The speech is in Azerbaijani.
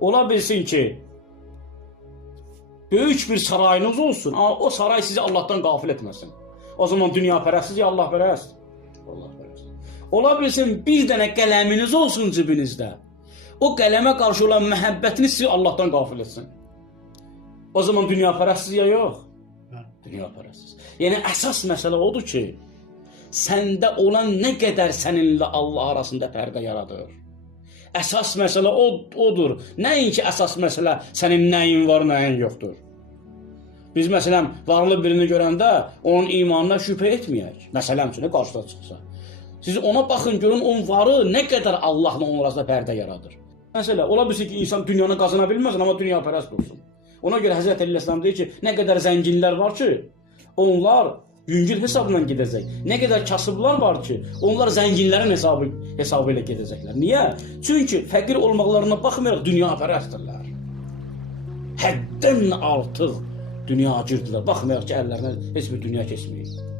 Ola bilsin ki böyük bir sarayınız olsun, ama o saray sizi Allah'tan gafil etmesin. O zaman dünya pərəstiz ya Allah pərəst? Allah pərəst. Ola bilsin bir dənə qələminiz olsun cibinizdə. O qələmə qarşı olan məhəbbətini sizi Allah'tan gafil etsin. O zaman dünya pərəstiz ya yox? Dünya pərəstiz. Yəni əsas məsələ odur ki, səndə olan nə qədər səninlə Allah arasında pərdə yaradır. Əsas məsələ odur. Nəinki əsas məsələ sənin nəyin var, nəyin yoxdur. Biz məsələn varlı birini görəndə onun imanına şübhə etməyək. Məsələn üçün qarşıda çıxsa. Siz ona baxın, görün onun varı nə qədər Allahla onun arasında pərdə yaradır. Məsələn, ola bilsin ki, insan dünyanı qazana bilməsin, amma dünya pərəst olsun. Ona görə Həzrət Əliyyəsəlam deyir ki, nə qədər zənginlər var ki, onlar yüngül hesabla gedəcək. Nə qədər kasıblar var ki, onlar zənginlərin hesabı ilə gedəcəklər. Niyə? Çünki fəqir olmaqlarına baxmayaraq dünya pərəstdirlər. Həddən artıq dünyacıdırlar. Baxmayaraq ki, əllərinə heç bir dünya keçməyir.